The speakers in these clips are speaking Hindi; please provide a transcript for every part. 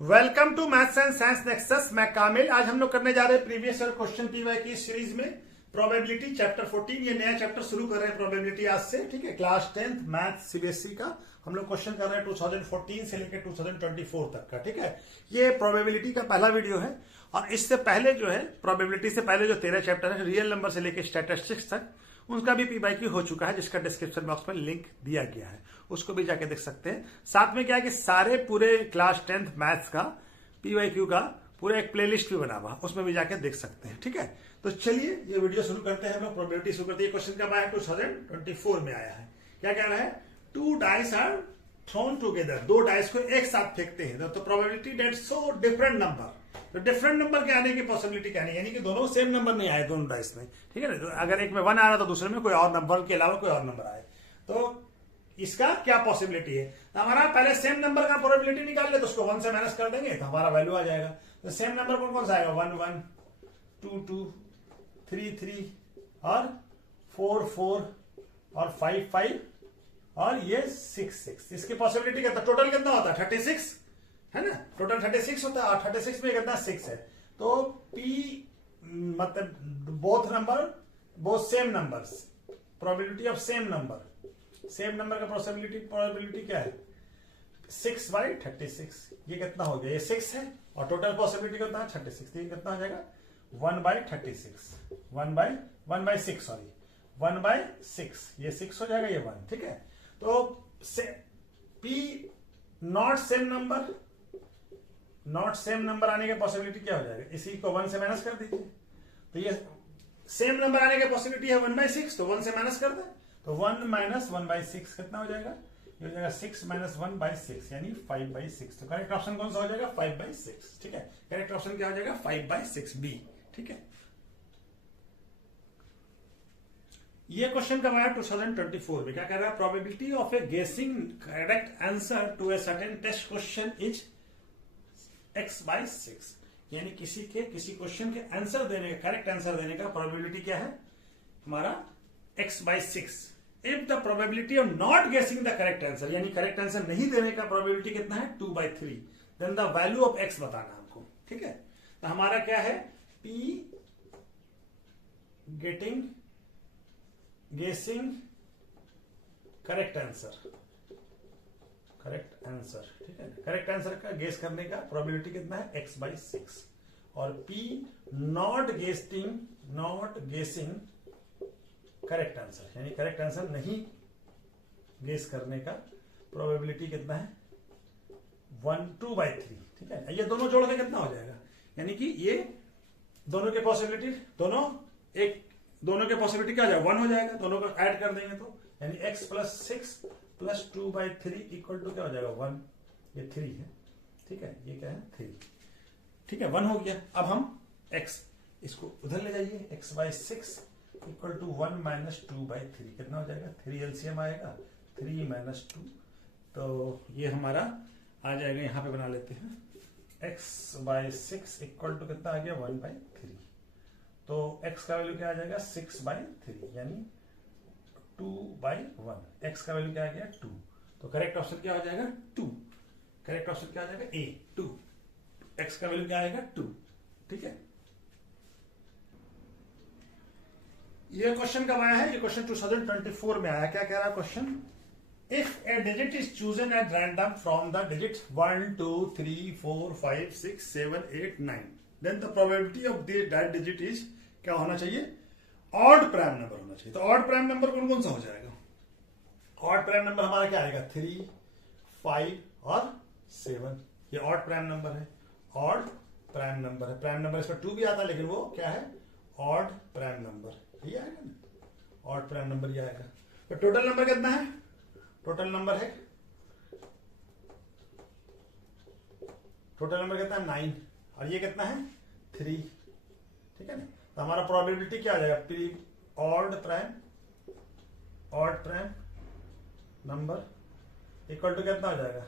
Welcome to maths and science nexus. मैं कामिल। आज हम लोग करने जा रहे हैं प्रीवियस ईयर क्वेश्चन पीवाई की सीरीज में प्रोबेबिलिटी चैप्टर 14। ये नया चैप्टर शुरू कर रहे हैं प्रोबेबिलिटी आज से, ठीक है। क्लास 10th मैथ सीबीएसई का हम लोग क्वेश्चन कर रहे हैं 2014 से लेकर 2024 तक का, ठीक है। ये प्रोबेबिलिटी का पहला वीडियो है और इससे पहले जो है प्रोबेबिलिटी से पहले जो 13 चैप्टर है रियल नंबर से लेकर स्टैटिस्टिक्स तक, उनका भी पीवाईक्यू हो चुका है, जिसका डिस्क्रिप्शन बॉक्स में लिंक दिया गया है, उसको भी जाके देख सकते हैं। साथ में क्या है कि सारे पूरे क्लास 10th मैथ्स का पीवाईक्यू का पूरा एक प्लेलिस्ट भी बना हुआ, उसमें भी जाके देख सकते हैं, ठीक है। तो चलिए ये वीडियो शुरू करते हैं। हम लोग प्रोबेबिलिटी शुरू करते हैं। क्वेश्चन कब आया? 2024 में आया है। क्या कह रहा है? 2 dice are thrown together. 2 dice को एक साथ फेंकते हैं तो probability that so different number, तो डिफरेंट नंबर के आने की पॉसिबिलिटी क्या नहीं, यानी कि दोनों सेम नंबर नहीं आए दोनों डाइस में, ठीक है ना। तो अगर एक में 1 आ रहा तो दूसरे में कोई और नंबर के अलावा कोई और नंबर आए तो इसका क्या पॉसिबिलिटी है। तो हमारा पहले सेम नंबर का प्रोबेबिलिटी निकाल ले तो उसको 1 से माइनस कर देंगे तो हमारा वैल्यू आ जाएगा। तो सेम नंबर कौन कौन सा आएगा? 1 1, 2 2, 3 3 और 4 4 और 5 5 और ये 6 6। इसकी पॉसिबिलिटी कितना? टोटल कितना होता है? 36 है ना। टोटल 36 होता है और 36 में कितना? 6 है। तो P मतलब both number, both same numbers, probability of same number, same number का प्रोबेबिलिटी क्या है? 6/36। ये कितना हो गया? ये 6 है और टोटल पॉसिबिलिटी कितना है? 36। ये कितना हो जाएगा? 1/36, 1/6 सॉरी 1/6। ये 6 हो जाएगा, ये 1, ठीक है। तो P not same number, not same number आने की पॉसिबिलिटी क्या हो जाएगा? इसी को 1 से माइनस कर दीजिए। तो ये सेम नंबर आने की पॉसिबिलिटी है 1/6, तो 1 से माइनस कर दें तो 1 - 1/6 कितना हो जाएगा? ये हो जाएगा 6 - 1/6 यानी 5/6। तो करेक्ट ऑप्शन कौन सा हो जाएगा? 5/6, ठीक है। करेक्ट ऑप्शन क्या हो जाएगा? 5/6 बी, ठीक है। ये क्वेश्चन कब आया? 2024 में। क्या कह रहा है? Probability of a guessing correct answer to a certain test question is x/6, यानी किसी क्वेश्चन के आंसर देने का, करेक्ट आंसर देने का प्रोबेबिलिटी क्या है हमारा? x/6। If the probability of not guessing the correct answer, यानी करेक्ट आंसर नहीं देने का प्रोबेबिलिटी कितना है? 2/3। Then the value of x बताना हमको, ठीक है। तो हमारा क्या है? p गेसिंग करेक्ट आंसर, करेक्ट आंसर, ठीक है। करेक्ट आंसर का गेस करने का प्रोबेबिलिटी कितना है? x/6। और p नॉट गेसिंग करेक्ट आंसर, यानी करेक्ट आंसर नहीं गेस करने का प्रोबेबिलिटी कितना है? 2/3, ठीक है। ये दोनों जोड़ के कितना हो जाएगा? यानी कि ये दोनों के पॉसिबिलिटी, दोनों के पॉसिबिलिटी क्या हो जाएगा? 1 हो जाएगा। दोनों को ऐड कर देंगे तो यानी x+6 + 2/3 इक्वल टू क्या हो जाएगा? 1। ये 3 है, ठीक है। ये क्या है? 3, ठीक है। 1 हो गया। अब हम x इसको उधर ले जाइए। x/6 इक्वल टू 1 - 2/3 कितना हो जाएगा? 3 एलसीएम आएगा, 3 - 2, तो ये हमारा आ जाएगा। यहां पे बना लेते हैं। x/6 इक्वल टू कितना आ गया? 1/3। तो x का वैल्यू क्या आ जाएगा? 6/3 यानी 2/1। x का वैल्यू क्या आ गया? 2। तो करेक्ट ऑप्शन क्या हो जाएगा? 2। करेक्ट ऑप्शन क्या आ जाएगा? A 2। x का वैल्यू क्या आएगा? 2, ठीक है। ये क्वेश्चन कब आया है? ये क्वेश्चन 2024 में आया। क्या कह रहा है question? If a digit is chosen at random from the digit 1 2 3 4 5 6 7 8 9, then the probability of that digit is क्या होना चाहिए? ऑड प्राइम नंबर होना चाहिए। तो ऑड प्राइम नंबर कौन कौन सा हो जाएगा? ऑड प्राइम नंबर हमारा क्या आएगा? 3 5 और 7। ये ऑड प्राइम नंबर है, ऑड प्राइम नंबर है। प्राइम नंबर इसमें 2 भी आता है, लेकिन वो क्या है? ऑड प्राइम नंबर, ये आएगा ना, ऑड प्राइम नंबर ये आएगा। तो टोटल नंबर कितना है? टोटल नंबर है, टोटल नंबर कितना है? 9 और ये कितना है? 3, ठीक है ना। तो हमारा प्रोबेबिलिटी क्या आ जाएगा? Odd prime number equal to कितना हो जाएगा?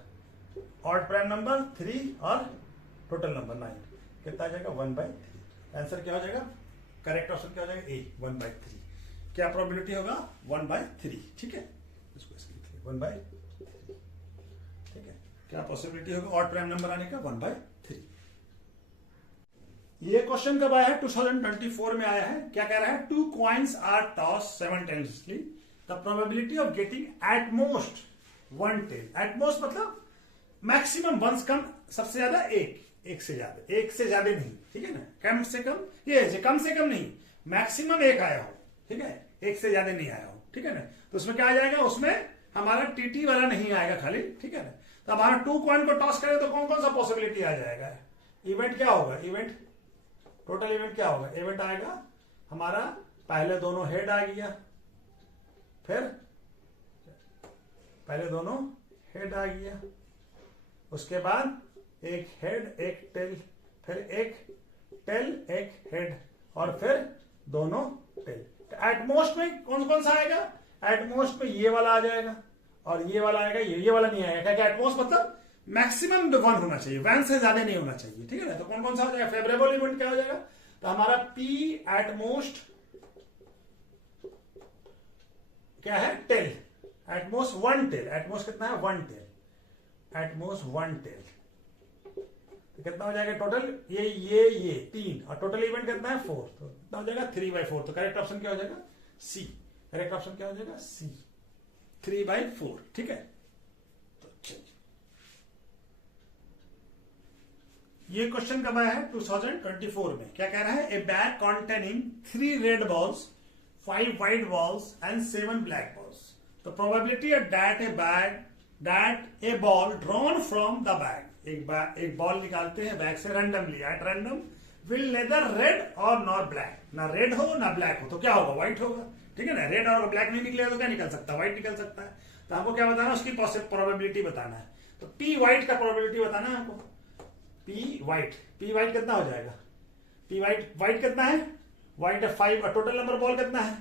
ऑड प्राइम नंबर 3 और टोटल नंबर 9 कितना आ जाएगा? 1/3। आंसर क्या हो जाएगा? करेक्ट ऑप्शन क्या हो जाएगा? A 1/3। क्या प्रोबेबिलिटी होगा? 1/3, ठीक है। इसको 1/3, ठीक है। क्या पॉसिबिलिटी होगी ऑड प्राइम नंबर आने का 1/3। ये क्वेश्चन कब आया है 2024 में आया है। क्या कह रहा है 2 coins are toss simultaneously the probability of getting at most 1 tail। At most मतलब मैक्सिमम वंस कम, सबसे ज्यादा एक से ज्यादा, एक से ज्यादा नहीं, ठीक है ना, कम से कम, ये कम से कम नहीं, मैक्सिमम एक आया हो, ठीक है, एक से ज्यादा नहीं आया हो, ठीक है ना। तो उसमें क्या आ जाएगा, उसमें हमारा टीटी वाला नहीं आएगा खाली, ठीक है ना। तो हमारा 2 कॉइन को टॉस करें तो कौन कौन सा पॉसिबिलिटी आ जाएगा। इवेंट क्या होगा, इवेंट टोटल इवेंट क्या होगा, इवेंट आएगा हमारा पहले दोनों हेड आ गया, फिर पहले दोनों हेड आ गया, उसके बाद एक हेड एक टेल, फिर एक टेल एक हेड, और फिर दोनों टेल। एटमोस्ट में कौन कौन सा आएगा, एटमोस्ट में ये वाला आ जाएगा और ये वाला आएगा, ये वाला नहीं आएगा, क्या एटमोस्ट मतलब मैक्सिमम 1 होना चाहिए, 1 से ज्यादा नहीं होना चाहिए, ठीक है ना। तो कौन कौन सा हो जाएगा, फेवरेबल इवेंट क्या हो जाएगा, तो हमारा पी एटमोस्ट क्या है, टेल, एटमोस्ट 1 टेल, एटमोस्ट कितना है 1 टेल, एटमोस्ट 1 टेल, तो कितना हो जाएगा टोटल, ये 3, और टोटल इवेंट कितना है 4, तो कितना हो जाएगा 3/4। तो करेक्ट ऑप्शन क्या हो जाएगा सी, करेक्ट ऑप्शन क्या हो जाएगा सी, 3/4, ठीक है। तो चलिए, ये क्वेश्चन कब आया है 2024 में। क्या कह रहा है, ए bag containing 3 red balls 5 white balls and 7 black balls. The probability that a ball drawn from the bag, एक बॉल निकालते हैं बैग से randomly, at random, will neither red और नॉर ब्लैक, ना रेड हो ना ब्लैक हो, तो क्या होगा, व्हाइट होगा, ठीक है ना। रेड और ब्लैक नहीं निकलेगा तो क्या निकल सकता है, व्हाइट निकल सकता है। तो हमको क्या बताना है, उसकी प्रोबेबिलिटी बताना है। तो पी व्हाइट का प्रोबेबिलिटी बताना है हमको, पी व्हाइट कितना हो जाएगा, पी व्हाइट कितना है, व्हाइट है 5, और टोटल नंबर बॉल कितना है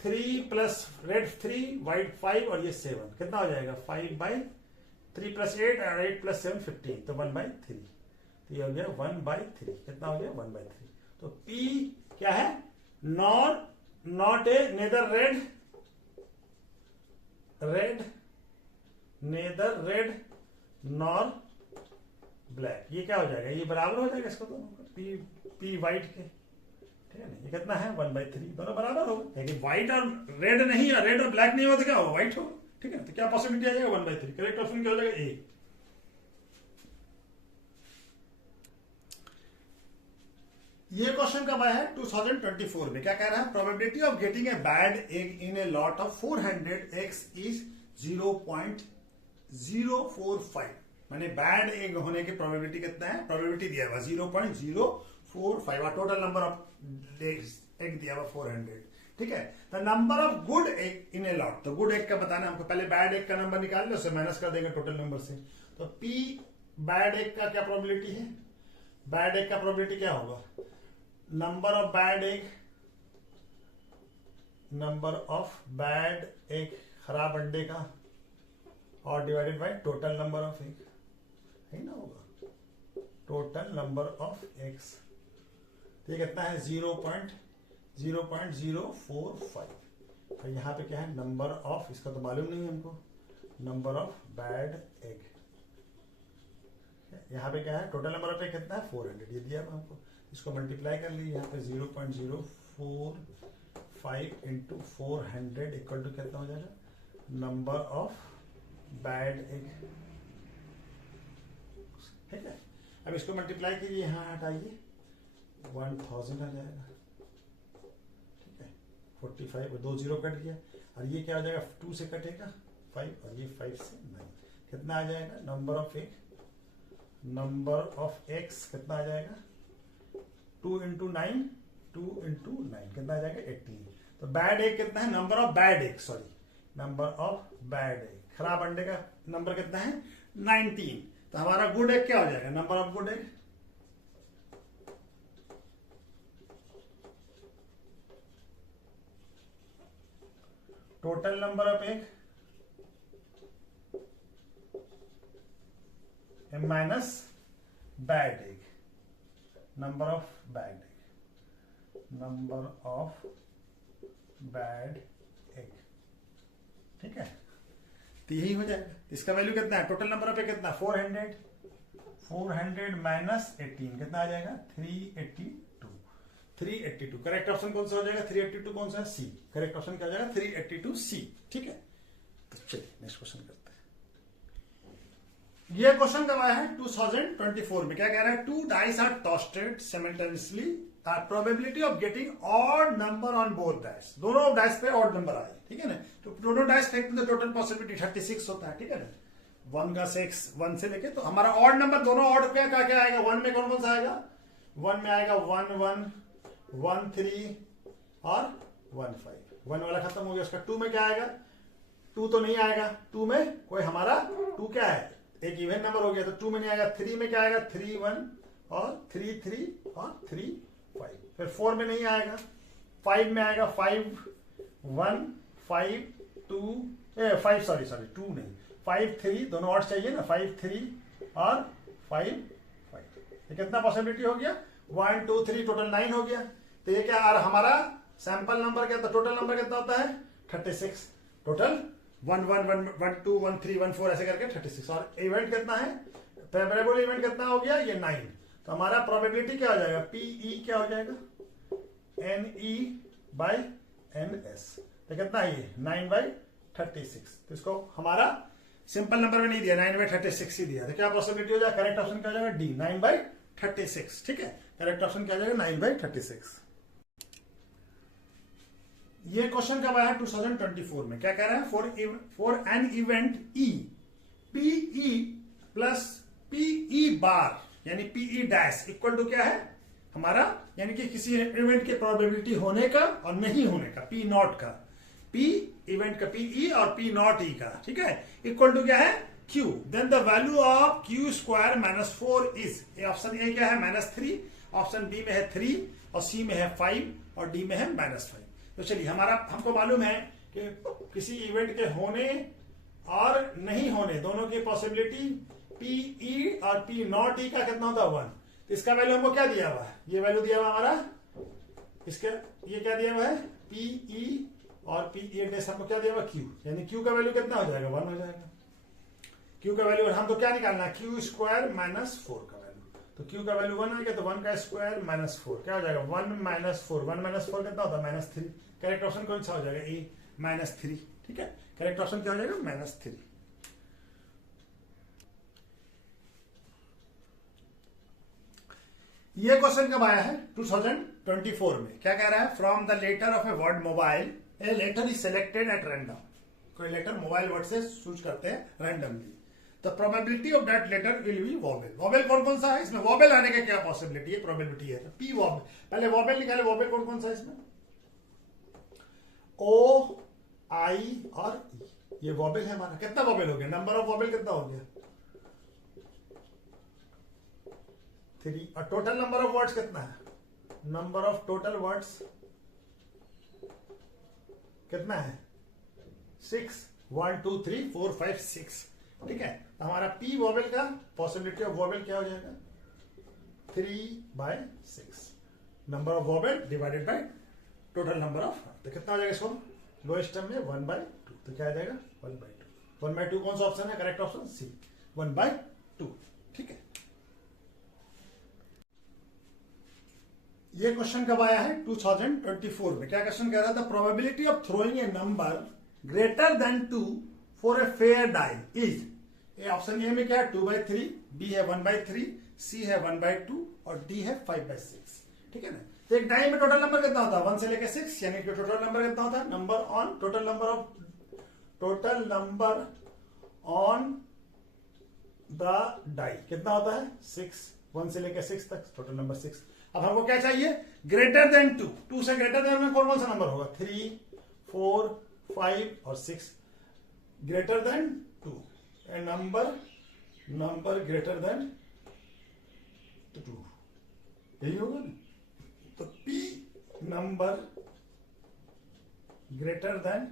3 प्लस रेड 3 व्हाइट 5 और ये 7, कितना हो जाएगा 5/3 प्लस 8 और 8 प्लस 7 15, तो 1/3, तो ये हो गया 1/3, कितना हो गया 1/3। तो P क्या है, not a neither red nor black, ये क्या हो जाएगा, ये बराबर हो जाएगा इसको दोनों, पी व्हाइट के, ठीक है ना। ये कितना है 1/3, दोनों बराबर होगा, लेकिन व्हाइट और रेड नहीं है, रेड और ब्लैक नहीं होगा तो क्या होगा, व्हाइट होगा, ठीक है। तो क्या पॉसिबिलिटी आ जाएगा 1/3, करेक्ट ऑप्शन क्या हो जाएगा ए। ये क्वेश्चन कब आया है 2024 में। क्या कह रहा है, probability of getting a bad egg in a lot of 400 eggs is 0.045, माने बैड एग होने की प्रोबेबिलिटी कितना है, प्रोबेबिलिटी दिया हुआ 0.045, और टोटल नंबर ऑफ एग दिया हुआ 400, ठीक है। The number of good egg in a lot, तो गुड एग का बताना हमको, पहले बैड एग का नंबर निकाल लो, उससे माइनस कर देंगे टोटल नंबर से। तो पी बैड एग का क्या प्रोबेबिलिटी है, बैड एग का प्रोबेबिलिटी क्या होगा, नंबर ऑफ बैड एग खराब अंडे का, और divided by total number of egg, है ना, होगा टोटल नंबर ऑफ एग्स, तो ये कितना है 0.045, और यहाँ पे क्या है नंबर ऑफ, इसका तो मालूम नहीं है हमको, नंबर ऑफ बैड एग, यहाँ पे क्या है टोटल नंबर ऑफ एग कितना है 400, ये दिया हमको, इसको मल्टीप्लाई कर लीजिए, यहाँ पे 0.045 इंटू 400 इक्वल टू कितना हो जाएगा, नंबर ऑफ बैड एग, ठीक है। अब इसको मल्टीप्लाई कीजिए, यहाँ हटाइए 1000 आ जाएगा, ठीक है। 45 2 0 कट गया, और ये क्या हो जाएगा 2 से कटेगा 5, और ये 5 से 9, कितना आ जाएगा नंबर ऑफ एक्स कितना आ जाएगा 2 इंटू 9 कितना आ जाएगा 18। तो बैड एग कितना है, नंबर ऑफ बैड एग, खराब अंडे का नंबर कितना है 19। तो हमारा गुड एग क्या हो जाएगा, number of good egg, total number of egg minus bad egg, number of bad egg, ठीक है। तो यही हो जाएगा। इसका वैल्यू कितना है, टोटल नंबर पे कितना 400 माइनस 18 कितना आ जाएगा 382। करेक्ट ऑप्शन कौन सा हो जाएगा 382 कौन सा है, सी। करेक्ट ऑप्शन क्या हो जाएगा 382 सी। ठीक है, तो चलिए नेक्स्ट क्वेश्चन करते हैं। ये क्वेश्चन कब आया है 2024 में। क्या कह रहा है, 2 dice are toasted simultaneously, probability of getting odd number on both dice. दोनों डाइस पे ऑड नंबर आए, ठीक है ना। तो दोनों डाइस फेंकते तो टोटल पॉसिबिलिटी 36 होता है, ठीक है ना। 1 का 6 1 से लेके, तो हमारा ऑड नंबर दोनों ऑड पे क्या क्या आएगा, 1 में कौन कौन सा आएगा, 1 में आएगा 1 1 1 3 और 1 5। 1 वाला खत्म हो गया। उसका 2 में क्या आएगा, 2 तो नहीं आएगा, 2 में कोई हमारा 2 क्या है, एक इवन नंबर हो गया, तो 2 में नहीं आएगा। 3 में क्या आएगा 3 1 और 3 3 और 3 5। फिर 4 में नहीं आएगा। 5 में आएगा 5 1 5 2 2 नहीं 5 3, दोनों ऑड चाहिए ना, 5 3 और 5 5। ये कितना पॉसिबिलिटी हो गया 1 2 3, टोटल 9 हो गया। तो ये क्या और हमारा सैंपल नंबर क्या था, टोटल नंबर कितना होता है 36। टोटल 1 1 1 1 2 1 3 1 4 ऐसे करके 36। और इवेंट कितना है, फेवरेबल इवेंट कितना हो गया, ये 9। तो हमारा प्रोबेबिलिटी क्या हो जाएगा, पीई क्या हो जाएगा NE बाई NS। तो कितना है ये 9/36। तो इसको हमारा सिंपल नंबर में नहीं दिया, 9/36 ही दिया। तो क्या पॉसिबिलिटी हो जाएगा, करेक्ट ऑप्शन क्या हो जाएगा डी 9/36। ठीक है, करेक्ट ऑप्शन क्या हो जाएगा 9/36। ये क्वेश्चन कब आया 2024 में। क्या कह रहा है, for an event E P E plus P E bar यानी पीई डैश इक्वल टू क्या है हमारा, यानी कि किसी इवेंट की प्रोबेबिलिटी होने का और नहीं होने का, पी नॉट का, पी इवेंट का पीई और पी नॉट ई का, ठीक है, इक्वल टू क्या है Q. Then the value of Q square -4 is, option A क्या है -3, ऑप्शन बी में है 3 और सी में है 5 और डी में है -5। तो चलिए हमको मालूम है कि किसी इवेंट के होने और नहीं होने दोनों की पॉसिबिलिटी पीई और पी नॉट ई का कितना होता है 1। तो इसका वैल्यू हमको क्या दिया हुआ है, ये वैल्यू दिया हुआ हमारा, इसका ये क्या दिया हुआ है पीई और पीई डैश हमको क्या दिया हुआ क्यू, यानी क्यू का वैल्यू कितना हो जाएगा 1 हो जाएगा। क्यू का वैल्यू हम तो क्या निकालना, क्यू स्क्वायर -4 का वैल्यू। तो क्यू का वैल्यू 1 आएगा, तो 1 का स्क्वायर -4 क्या हो जाएगा 1 -4। 1 -4 कितना होता है -3। करेक्ट ऑप्शन कौन सा हो जाएगा ए -3। ठीक है, करेक्ट ऑप्शन क्या हो जाएगा -3। ये क्वेश्चन कब आया है 2024 में। क्या कह रहा है, from the letter of a word mobile a letter is selected at random. कोई लेटर मोबाइल वर्ड से चूज करते हैं randomly, the probability of that letter will be vowel. Vowel कौन कौन सा है इसमें, वॉवेल आने का क्या पॉसिबिलिटी है, प्रोबेबिलिटी है पी वॉवेल। पहले वॉवेल निकाले, वॉवेल कौन कौन सा है इसमें, ओ आई और ई, ये वॉवेल है हमारा। कितना वॉवेल हो गया, नंबर ऑफ वॉवेल कितना हो गया 3। और टोटल नंबर ऑफ वर्ड्स कितना है, नंबर ऑफ टोटल वर्ड्स कितना है 6। 1 2 3 4 5 6। ठीक है, तो हमारा पी वॉवेल का पॉसिबिलिटी ऑफ वॉवेल क्या हो जाएगा 3/6। Number of vowel divided by total number of. तो कितना हो जाएगा इसको लोएस्ट टर्म में 1/2। तो क्या आ जाएगा 1/2। 1/2 कौन सा ऑप्शन है, करेक्ट ऑप्शन सी 1/2। ठीक है, ये क्वेश्चन कब आया है 2024 में। क्या क्वेश्चन कह रहा था, probability of throwing a number greater than 2 for a fair die is, ये ऑप्शन ए में क्या है 2/3, बी है 1/3, सी है 1/2 और डी है 5/6। ठीक है ना। तो एक डाई में टोटल नंबर कितना होता है 1 से लेकर 6, यानी कि टोटल नंबर कितना होता है, number on total number on the die कितना होता है 6। 1 से लेकर 6 तक टोटल नंबर 6। अब हमको क्या चाहिए, ग्रेटर देन 2। 2 से ग्रेटर देन में कौन कौन सा नंबर होगा 3 4 5 और 6। ग्रेटर देन 2 ए नंबर ग्रेटर देन 2, यही होगा ना। तो पी नंबर ग्रेटर देन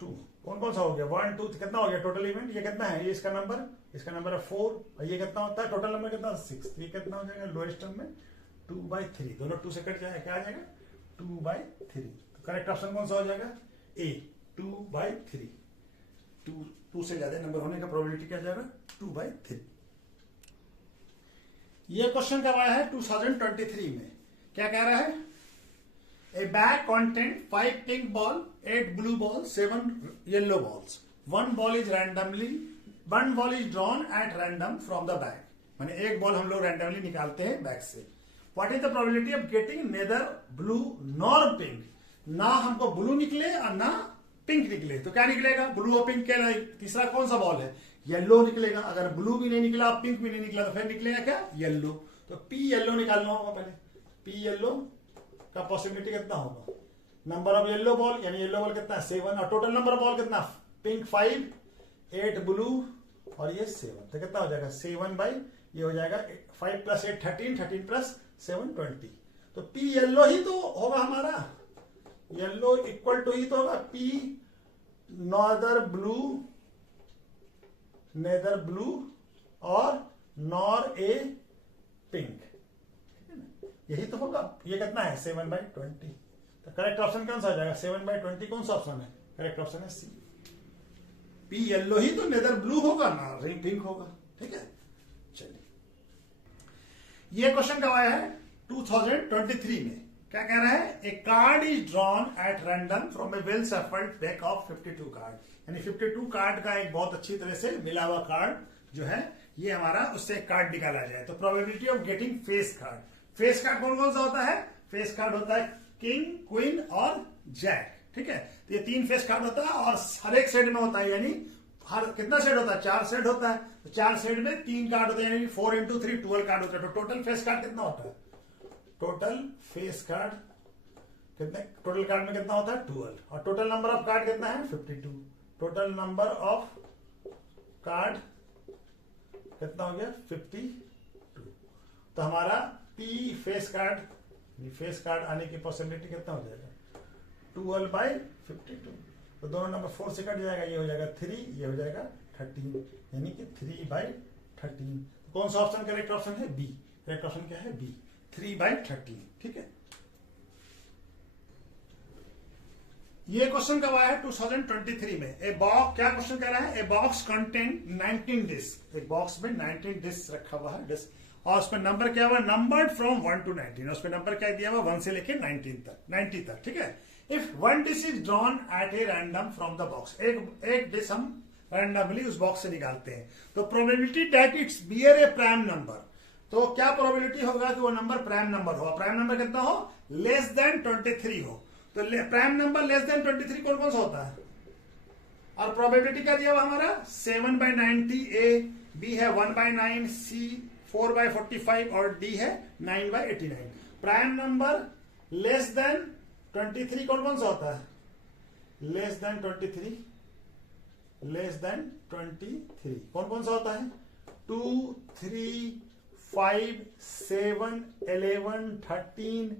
2 कौन कौन सा हो गया 1 2 कितना हो गया टोटल इवेंट, ये कितना है, ये इसका नंबर है 4 और ये कितना होता है टोटल नंबर कितना 6। ये कितना हो जाएगा लोएस्ट टर्म में 2/3, दोनों 2 से कट जाएगा, क्या आ जाएगा 2/3। तो करेक्ट ऑप्शन कौन सा हो जाएगा? ए, 2/3। 2 से ज्यादा नंबर होने का प्रोबेबिलिटी क्या जाएगा? 2/3। ये क्वेश्चन कब आया है? 2023 में। क्या कह रहा है? A bag contains 5 pink ball, 8 blue balls, 7 yellow balls. One ball is drawn at random from the bag. माने एक बॉल हम लोग रैंडमली निकालते हैं बैग से। What is the probability of getting neither blue nor pink? ना हमको ब्लू निकले और ना पिंक निकले, तो क्या निकलेगा? ब्लू और पिंक के तीसरा कौन सा बॉल है? येलो निकलेगा। अगर ब्लू भी नहीं निकला, पिंक भी नहीं निकला, तो फिर निकलेगा क्या? येलो। तो पी येलो निकालना होगा पहले। पी येलो का पॉसिबिलिटी कितना होगा? नंबर ऑफ येलो बॉल, यानी येलो बॉल कितना है? 7, और टोटल नंबर ऑफ बॉल कितना? पिंक 5, 8 ब्लू और ये 7, तो कितना हो जाएगा? 7 बाई ये हो जाएगा 5 + 8 13, 13 + 7 20। तो पी येलो ही तो होगा हमारा। येलो इक्वल टू ही तो होगा पी नेदर ब्लू और नॉर ए पिंक, यही तो होगा। ये कितना है? 7/20। तो करेक्ट ऑप्शन कौन सा हो जाएगा? 7/20 कौन सा ऑप्शन है? करेक्ट ऑप्शन है सी। पी येलो ही तो नेदर ब्लू होगा ना पिंक होगा। ठीक है, चलिए। ये क्वेश्चन कब आया है? 2023 में। क्या कह रहा है? A card is drawn at random from a well shuffled deck of 52 card, यानी 52 कार्ड का एक बहुत अच्छी तरह से मिला हुआ कार्ड जो है ये हमारा, उससे एक कार्ड निकाला जाए। तो probability of getting face card. Face card कौन कौन सा होता है? फेस कार्ड होता है किंग, क्वीन और जैक। ठीक है, तो ये 3 फेस कार्ड होता है और हर एक सेट में होता है, यानी हर कितना सेट होता है? 4 सेट होता है। तो 4 सेट में 3 कार्ड होते हैं, यानी 4 × 3 12 कार्ड होता है। तो टोटल फेस कार्ड कितना होता है? टोटल फेस कार्ड कितने? टोटल कार्ड में कितना होता है? 12। और टोटल नंबर ऑफ कार्ड कितना है? 52। टोटल नंबर ऑफ कार्ड कितना हो गया? 52। तो हमारा पी फेस कार्ड आने की पॉसिबिलिटी कितना हो जाएगा? 12/52। तो दोनों नंबर 4 से कट जाएगा, ये हो जाएगा 3, ये हो जाएगा 13, यानी कि 3/13। कौन सा ऑप्शन करेक्ट ऑप्शन है? बी। करेक्ट ऑप्शन क्या है? बी, 3/13। ठीक है, ये क्वेश्चन कब आया है? 2023 में। ए बॉक्स, क्या क्वेश्चन कह रहा है? A box content 19 disc. एक बॉक्स में 19 डिस्क रखा हुआ है डिस्क, और उसमें नंबर क्या हुआ? Numbered from 1 to 19। उसमें नंबर क्या दिया हुआ? 1 से लेके 90 तक। ठीक है, if 1 disc is drawn at a random from the box, एक डिश हम रैंडमली उस बॉक्स से निकालते हैं, तो probability that it's bear a prime number, तो क्या प्रोबेबिलिटी होगा कि वो नंबर प्राइम नंबर हो? प्राइम नंबर कितना हो? लेस देन 23 हो। तो प्राइम नंबर लेस देन 23 कौन कौन सा होता है? और प्रोबेबिलिटी क्या दिया हुआ हमारा? 7/90 ए, बी है 1/9, सी 4/45 और डी है 9/89। प्राइम नंबर लेस देन 23 कौन कौन सा होता है? लेस देन 23 कौन कौन सा होता है? 2, 3, 5, 7, 11, 13,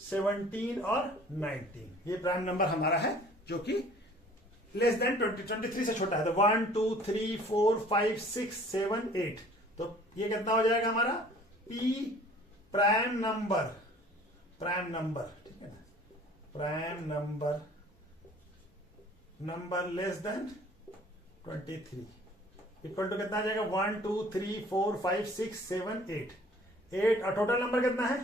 17 और 19। ये प्राइम नंबर हमारा है जो कि लेस देन 23 से छोटा है। तो 1, 2, 3, 4, 5, 6, 7, 8। तो ये कितना हो जाएगा हमारा? पी प्राइम नंबर, ठीक है ना? Prime number less than 23 equal to कितना आ जाएगा? 1, 2, 3, 4, 5, 6, 7, 8। और टोटल नंबर कितना है?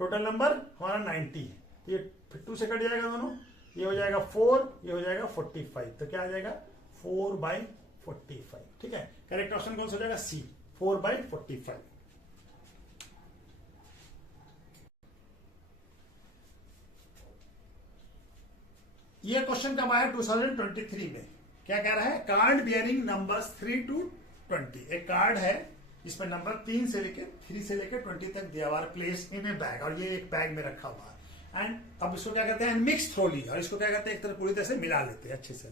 टोटल नंबर हमारा 90 है। ये 2 से कट जाएगा दोनों, ये हो जाएगा 4, ये हो जाएगा 45। तो क्या आ जाएगा? 4/45। ठीक है, करेक्ट ऑप्शन कौन सा हो जाएगा? सी, 4/45। ये क्वेश्चन कब आया? 2023 में। क्या कह रहा है? Card bearing numbers 3 to 20। एक कार्ड है इसमें नंबर 3 से लेकर 20 तक दिया हुआ, प्लेस इन ए बैग, और ये एक बैग में रखा हुआ है। एंड अब इसको क्या कहते हैं? मिक्स थ्रोली, और इसको क्या कहते हैं? एक तरह पूरी तरह से मिला लेते हैं अच्छे से।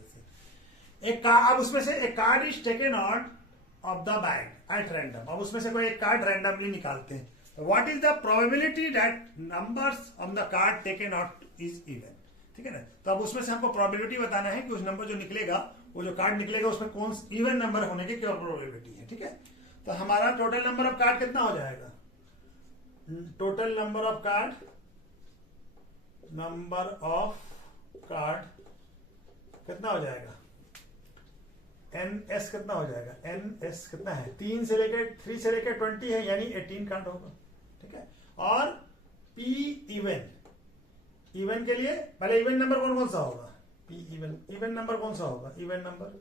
अब उसमें से एक card is taken out of the bag at random. अब उसमें से कोई एक कार्ड रैंडमली निकालते हैं। What is the probability that numbers of the card taken out is even? ठीक है ना? तो अब उसमें से हमको प्रोबेबिलिटी बताना है कि उस नंबर जो निकलेगा, वो जो कार्ड निकलेगा, उसमें कौन इवन नंबर होने की क्या प्रोबेबिलिटी है। ठीक है, तो हमारा टोटल नंबर ऑफ कार्ड कितना हो जाएगा? Total number of card number of card कितना हो जाएगा, NS कितना हो जाएगा, NS कितना है, 3 से लेकर 20 है, यानी 18 कार्ड होगा, ठीक है। और P इवन के लिए पहले इवन नंबर कौन सा होगा, P इवन नंबर कौन सा होगा, इवन नंबर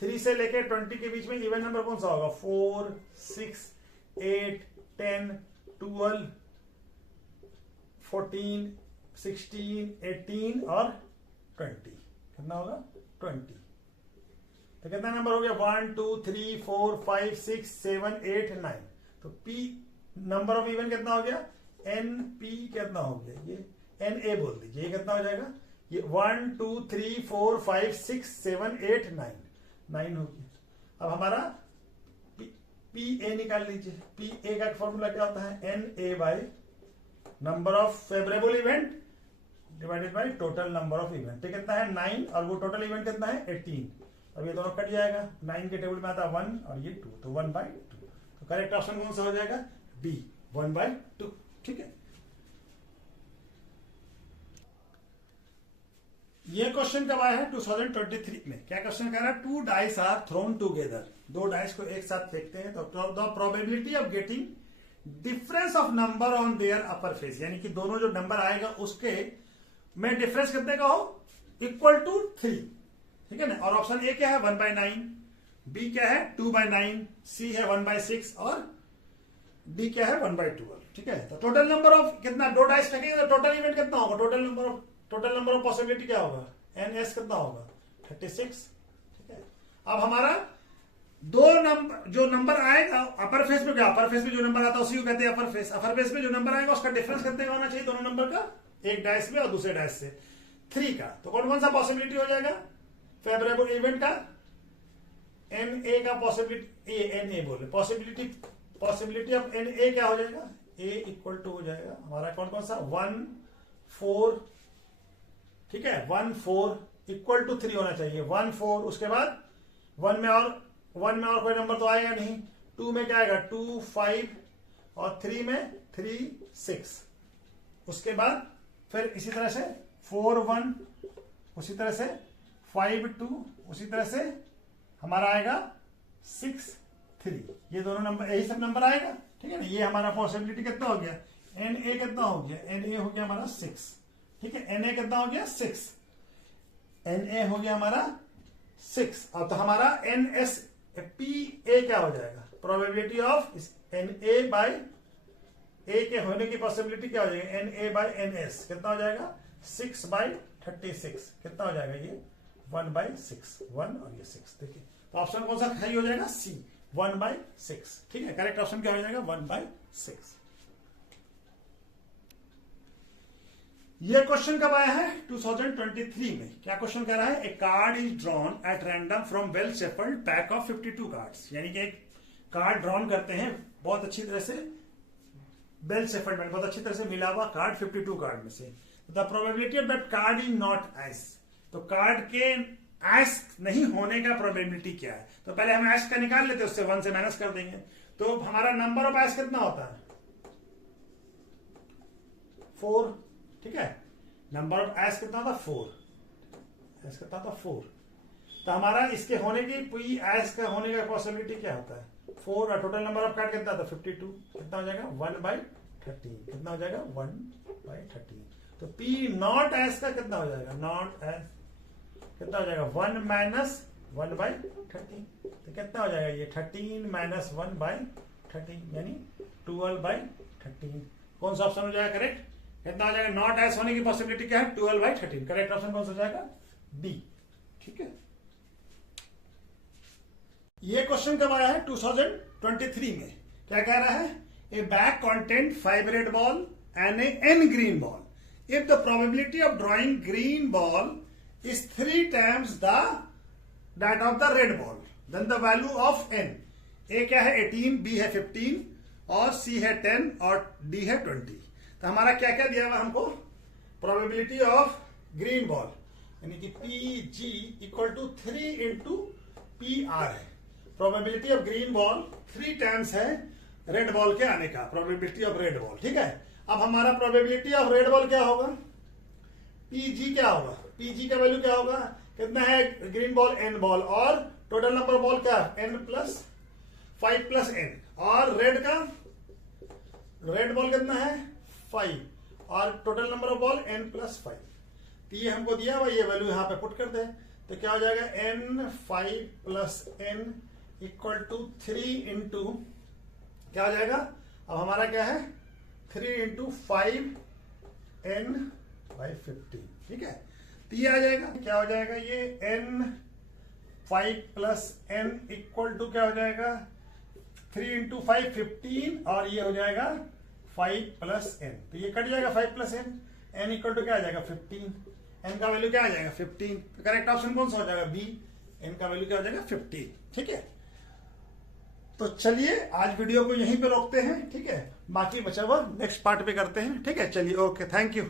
3 से लेकर 20 के बीच में इवन नंबर कौन सा होगा, 4, 6, 8, 10, 12, 14, 16, 18 और 20, कितना होगा 20। तो कितना नंबर हो गया, 1, 2, 3, 4, 5, 6, 7, 8, 9। तो P नंबर ऑफ इवन कितना हो गया, NP कितना हो गया, ये NA बोल दीजिए, ये कितना हो जाएगा, ये 1, 2, 3, 4, 5, 6, 7, 8, 9 हो गया। अब हमारा PA निकाल लीजिए। PA का फॉर्मूला क्या होता है, NA by number of favourable event divided by total number of event. तो कितना है 9 और वो टोटल इवेंट कितना है 18। अब ये दोनों कट जाएगा, 9 के टेबल में आता है 1 और ये 2, तो 1/2। तो करेक्ट ऑप्शन कौन सा हो जाएगा, B 1/2, ठीक है। ये क्वेश्चन कब आया है 2023 में। क्या क्वेश्चन कह रहा है, 2 dice are thrown together, 2 dice को एक साथ फेंकते हैं, तो the probability of getting difference of number on their upper face, यानी कि दोनों जो नंबर आएगा उसके में डिफरेंस कितने का हो, इक्वल टू 3, ठीक है ना। और ऑप्शन ए क्या है 1/9, बी क्या है 2/9, सी है 1/6 और डी क्या है 1/12, ठीक है। तो टोटल नंबर ऑफ कितना, 2 डाइस फेंकेंगे तो टोटल इवेंट कितना होगा, टोटल नंबर ऑफ पॉसिबिलिटी क्या होगा, NS कितना होगा 36, ठीक है। अब हमारा दो नंबर जो नंबर आएगा अपर फेस में, क्या अपर फेस में जो नंबर आता है उसी को कहते हैं अपर फेस। अपर फेस में जो नंबर आएगा उसका डिफरेंस कितने का होना चाहिए दोनों नंबर का, एक डाइस में और दूसरे डाइस से 3 का। तो कौन सा पॉसिबिलिटी हो जाएगा, फेवरेबल इवेंट का NA का पॉसिबिलिटी, NA बोले पॉसिबिलिटी ऑफ NA क्या हो जाएगा, A इक्वल टू हो जाएगा हमारा कौन सा 1, 4, ठीक है। 1, 4 इक्वल टू 3 होना चाहिए, 1, 4, उसके बाद 1 में और कोई नंबर तो आएगा नहीं, 2 में क्या आएगा 2, 5 और 3 में 3, 6। उसके बाद फिर इसी तरह से 4, 1, उसी तरह से 5, 2, उसी तरह से हमारा आएगा 6, 3। ये दोनों नंबर, यही सब नंबर आएगा, ठीक है ना। ये हमारा पॉसिबिलिटी कितना हो गया, NA कितना हो गया, NA हो गया हमारा 6, ठीक है। NA कितना हो गया 6, NA हो गया हमारा 6। अब तो हमारा NS PA क्या हो जाएगा, probability of NA by A के होने की पॉसिबिलिटी क्या हो जाएगा, NA बाय NS कितना हो जाएगा 6/36, कितना हो जाएगा ये 1/6, 1 और ये 6, देखिए। तो ऑप्शन कौन सा सही हो जाएगा, C 1/6, ठीक है। करेक्ट ऑप्शन क्या हो जाएगा 1/6। ये क्वेश्चन कब आया है 2023 में। क्या क्वेश्चन कह रहा है, a card is drawn at random from well shuffled pack of 52 cards, यानी कि एक कार्ड ड्रॉन करते हैं बहुत अच्छी तरह से, वेल शेफल्ड में बहुत अच्छी तरह से मिला हुआ कार्ड 52 कार्ड में से। The probability of that card is not S, तो कार्ड के एस नहीं होने का प्रोबेबिलिटी क्या है। तो पहले हम एस का निकाल लेते हैं, उससे 1 से माइनस कर देंगे। तो हमारा नंबर ऑफ एस कितना होता है 4, ठीक है। नंबर ऑफ एस कितना था 4, एस कितना था 4। तो हमारा इसके होने की पूरी एस का होने का पॉसिबिलिटी क्या होता है 4, और टोटल नंबर ऑफ कार्ड कितना था 52, कितना हो जाएगा 1/13, कितना हो जाएगा 1/13। तो P नॉट एस का कितना हो जाएगा, नॉट एस कितना हो जाएगा 1 - 1/13, तो कितना हो जाएगा ये 13 - 1/13 यानी 12/13। कौन सा ऑप्शन हो जाएगा करेक्ट, कितना हो जाएगा, नॉट एस होने की पॉसिबिलिटी क्या है 12/13। करेक्ट ऑप्शन कौन सा हो जाएगा डी, ठीक है। ये क्वेश्चन कब आया है 2023 में। क्या कह रहा है, ए bag content 5 red ball and n green ball, if the probability of drawing green ball is 3 times that of the red ball, then the value of n, a क्या है 18, b है 15 और c है 10 और d है 20। तो हमारा क्या क्या दिया हुआ हमको, प्रोबेबिलिटी ऑफ ग्रीन बॉल यानी कि PG equal to 3 into PR है। Probability of green ball 3 times है रेड बॉल के आने का, प्रोबेबिलिटी ऑफ रेड बॉल, ठीक है। अब हमारा प्रोबेबिलिटी ऑफ रेड बॉल क्या होगा, पीजी क्या होगा, पीजी का वैल्यू क्या होगा, कितना है ग्रीन बॉल n बॉल और टोटल नंबर बॉल क्या n प्लस 5 प्लस n, और रेड बॉल कितना है 5 और total number of ball n plus 5। तो ये हमको दिया हुआ, ये वैल्यू यहाँ पे पुट कर दे तो क्या हो जाएगा n 5 plus n equal to 3 into क्या हो जाएगा, अब हमारा क्या है 3 इंटू 5 n बाई 15, ठीक है। तो ये आ जाएगा, क्या हो जाएगा ये n 5 plus n equal to क्या हो जाएगा 3 इंटू 5 15 और ये हो जाएगा 5 प्लस n, तो ये कट जाएगा 5 plus n, n equal to क्या आ जाएगा 15, n का वैल्यू क्या आ जाएगा 15, तो करेक्ट ऑप्शन कौन सा हो जाएगा बी, n का वैल्यू क्या हो जाएगा 15, ठीक है। तो चलिए आज वीडियो को यहीं पे रोकते हैं, ठीक है, बाकी बचा हुआ नेक्स्ट पार्ट पे करते हैं, ठीक है। चलिए ओके, थैंक यू।